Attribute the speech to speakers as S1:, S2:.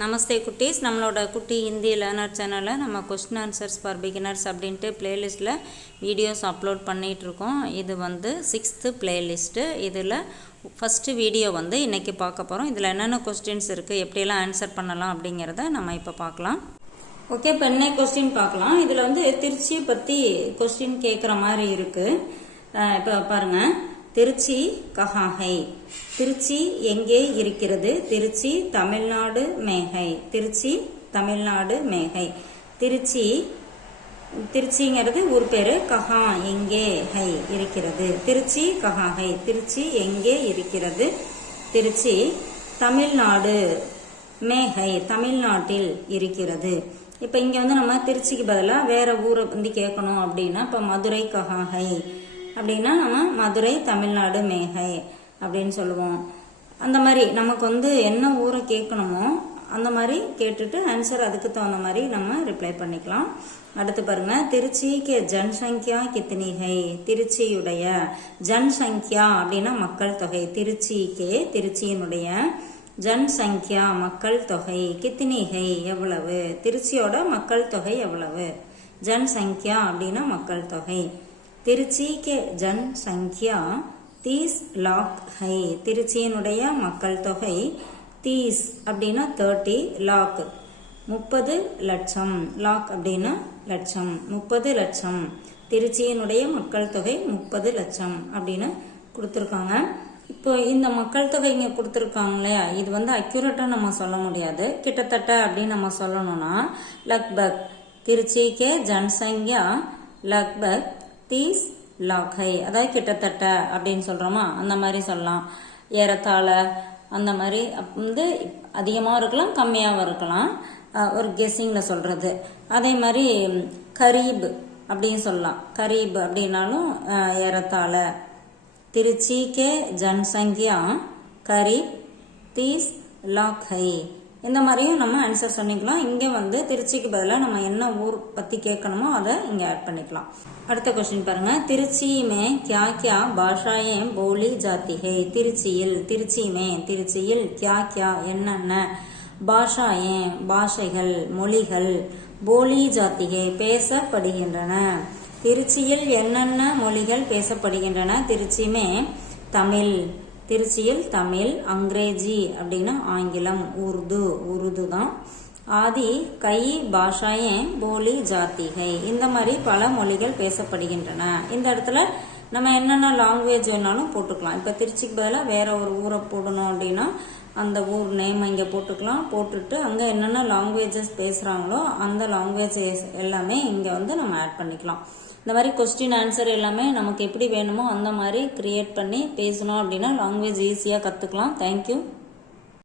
S1: நமஸ்தே குட்டீஸ். நம்மளோட குட்டி ஹிந்தி லேர்னர் சேனலில் நம்ம கொஸ்டின் ஆன்சர்ஸ் ஃபார் பிகினர்ஸ் அப்படின்ட்டு பிளேலிஸ்ட்டில் வீடியோஸ் அப்லோட் பண்ணிகிட்ருக்கோம் இது வந்து சிக்ஸ்த்து பிளேலிஸ்ட்டு இதில் ஃபஸ்ட்டு வீடியோ வந்து இன்றைக்கி பார்க்க போகிறோம் இதில் என்னென்ன கொஸ்டின்ஸ் இருக்குது எப்படியெல்லாம் ஆன்சர் பண்ணலாம் அப்படிங்கிறத நம்ம இப்போ பார்க்கலாம். ஓகே இப்போ என்ன கொஸ்டின் பார்க்கலாம். இதில் வந்து திருச்சியை பற்றி கொஸ்டின் கேட்குற மாதிரி இருக்குது இப்போ பாருங்கள் திருச்சி கஹாஹை. திருச்சி எங்கே இருக்கிறது? திருச்சி தமிழ்நாடு மேகை. திருச்சி தமிழ்நாடு மேகை. திருச்சி திருச்சிங்கிறது ஊர் பேரு கஹா எங்கே ஹை இருக்கிறது. திருச்சி கஹாஹை. திருச்சி எங்கே இருக்கிறது? திருச்சி தமிழ்நாடு மேகை தமிழ்நாட்டில் இருக்கிறது. இப்போ இங்கே வந்து நம்ம திருச்சிக்கு பதிலாக வேற ஊரை வந்து கேட்கணும் அப்படின்னா இப்போ மதுரை கஹாஹை. அப்படின்னா நம்ம மதுரை தமிழ்நாடு மேகை அப்படின்னு சொல்லுவோம். அந்த மாதிரி நமக்கு வந்து என்ன ஊரை கேட்கணுமோ அந்த மாதிரி கேட்டுட்டு ஆன்சர் அதுக்கு தகுந்த மாதிரி நம்ம ரிப்ளை பண்ணிக்கலாம். அடுத்து பாருங்க திருச்சிக்கு ஜன்சங்கியா கித்தனிகை திருச்சியுடைய ஜன்சங்கியா அப்படின்னா மக்கள் தொகை திருச்சிக்கே திருச்சியினுடைய ஜன்சங்கியா மக்கள் தொகை கித்தினிகை எவ்வளவு திருச்சியோட மக்கள் தொகை எவ்வளவு ஜன்சங்கியா அப்படின்னா மக்கள் தொகை. திருச்சி கே ஜன் சங்கியா தீஸ் லாக் ஹை. திருச்சியினுடைய மக்கள் தொகை தீஸ் அப்படின்னா தேர்ட்டி லாக். முப்பது லட்சம். லாக் அப்படின்னா லட்சம். முப்பது லட்சம். திருச்சியினுடைய மக்கள் தொகை முப்பது லட்சம் அப்படின்னு கொடுத்துருக்காங்க. இப்போ இந்த மக்கள் தொகை இங்கே கொடுத்துருக்காங்க இல்லையா? இது வந்து அக்யூரேட்டாக நம்ம சொல்ல முடியாது. கிட்டத்தட்ட அப்படின்னு நம்ம சொல்லணும்னா லக்பக் திருச்சிக்கே ஜனசங்கியா லக்பக் தீஸ் லாகை. அதாவது கிட்டத்தட்ட அப்படின்னு சொல்கிறோமா அந்த மாதிரி சொல்லலாம். ஏறத்தாழ அந்த மாதிரி வந்து அதிகமாகவும் இருக்கலாம் கம்மியாகவும் இருக்கலாம். ஒரு கெஸ்ஸிங்கில் சொல்கிறது அதே மாதிரி கரீப் அப்படின்னு சொல்லலாம். கரீப் அப்படின்னாலும் ஏறத்தாழ. திருச்சி கே ஜனசங்கியா. கரீப் தீஸ் லாகை. இந்த மாதிரியும் நம்ம ஆன்சர் பண்ணிக்கலாம். இங்கே வந்து திருச்சிக்கு பதிலாக நம்ம என்ன ஊர் பற்றி கேட்கணுமோ அதை இங்கே ஆட் பண்ணிக்கலாம். அடுத்த கொஸ்டின் பாருங்க. திருச்சியுமே கியா கியா பாஷாயே போலி ஜாத்திகை திருச்சியில் திருச்சியுமே திருச்சியில் கியா கியா என்னென்ன? பாஷாயே பாஷைகள் மொழிகள் போலி ஜாத்திகை பேசப்படுகின்றன. திருச்சியில் என்னென்ன மொழிகள் பேசப்படுகின்றன? திருச்சியுமே தமிழ் திருச்சியில் தமிழ் அங்கிரேஜி அப்படின்னா ஆங்கிலம் உருது உருது தான் ஆதி கை பாஷாயே போலி ஜாத்திகை. இந்த மாதிரி பல மொழிகள் பேசப்படுகின்றன. இந்த இடத்துல நம்ம என்னென்ன லாங்குவேஜ் வேணாலும் போட்டுக்கலாம். இப்போ திருச்சிக்கு பதிலாக வேற ஒரு ஊரை போடணும் அப்படின்னா அந்த ஊர் நேம் இங்கே போட்டுக்கலாம். போட்டுட்டு அங்கே என்னென்ன லாங்குவேஜஸ் பேசுகிறாங்களோ அந்த லாங்குவேஜஸ் எல்லாமே இங்கே வந்து நம்ம ஆட் பண்ணிக்கலாம். இந்த மாதிரி கொஸ்டின் ஆன்சர் எல்லாமே நமக்கு எப்படி வேணுமோ அந்த மாதிரி கிரியேட் பண்ணி பேசணும் அப்படின்னா லாங்குவேஜ் ஈஸியாக கற்றுக்கலாம் தேங்க்யூ